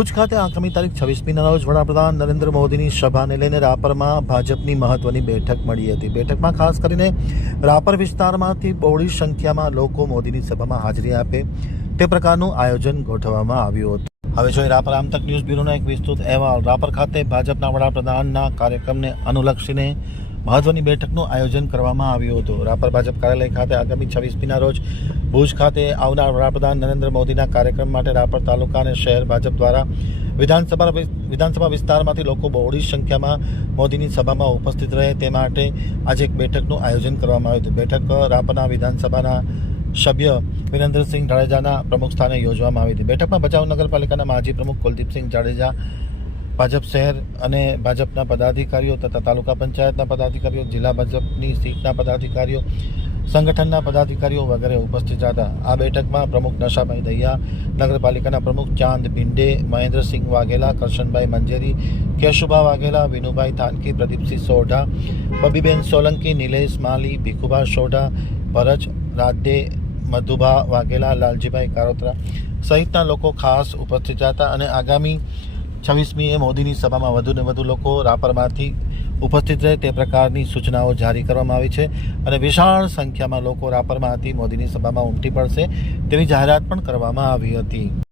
ભુજ ખાતે આગામી તારીખ 26મીના રોજ વડાપ્રધાન નરેન્દ્ર મોદીની સભાને લઈને રાપરમાં ભાજપની મહત્વની બેઠક મળી હતી। બેઠકમાં ખાસ કરીને રાપર વિસ્તારમાંથી બહોળી સંખ્યામાં લોકો મોદીની સભામાં હાજરી આપે તે પ્રકારનું આયોજન ગોઠવવામાં આવ્યું હતું। હવે જોઈએ રાપર આમતક ન્યૂઝ બ્યુરોનો એક વિસ્તૃત અહેવાલ। રાપર ખાતે ભાજપના વડાપ્રધાનના કાર્યક્રમને અનુલક્ષીને મહત્વની બેઠકનું આયોજન કરવામાં આવ્યું હતું। રાપર ભાજપ કાર્યાલય ખાતે આગામી 26મીના રોજ ભુજ ખાતે આવનાર વડાપ્રધાન નરેન્દ્ર મોદીના કાર્યક્રમ માટે રાપર તાલુકા અને શહેર ભાજપ દ્વારા વિધાનસભા વિસ્તારમાંથી લોકો બહોળી સંખ્યામાં મોદીની સભામાં ઉપસ્થિત રહે તે માટે આજે એક બેઠકનું આયોજન કરવામાં આવ્યું હતું। બેઠક રાપરના વિધાનસભાના સભ્ય વિરેન્દ્રસિંહ જાડેજાના પ્રમુખ સ્થાને યોજવામાં આવી હતી। બેઠકમાં ભચાઉ નગરપાલિકાના માજી પ્રમુખ કુલદીપસિંહ જાડેજા, ભાજપ શહેર અને ભાજપના પદાધિકારીઓ તથા તાલુકા પંચાયતના પદાધિકારીઓ, જિલ્લા ભાજપની સીટના પદાધિકારીઓ, સંગઠનના પદાધિકારીઓ વગેરે ઉપસ્થિત હતા। આ બેઠકમાં પ્રમુખ નશાભાઈ દહિયા, નગરપાલિકાના પ્રમુખ ચાંદ બિંડે, મહેન્દ્રસિંહ વાઘેલા, કરશનભાઈ મંજેરી, કેશુભા વાઘેલા, વિનુભાઈ થાનકી, પ્રદીપસિંહ સોઢા, બબીબેન સોલંકી, નિલેશ માલી, ભીખુભા સોઢા, ભરજ રાધે, મધુભા વાઘેલા, લાલજીભાઈ કારોત્રા સહિતના લોકો ખાસ ઉપસ્થિત હતા અને આગામી 26મીએ મોદીની સભામાં વધુને વધુ લોકો રાપરમાંથી ઉપસ્થિત રહે તે પ્રકારની સૂચનાઓ જારી કરવામાં આવી છે અને વિશાળ સંખ્યામાં લોકો રાપરમાંથી મોદીની સભામાં ઉમટી પડશે તેવી જાહેરાત પણ કરવામાં આવી હતી।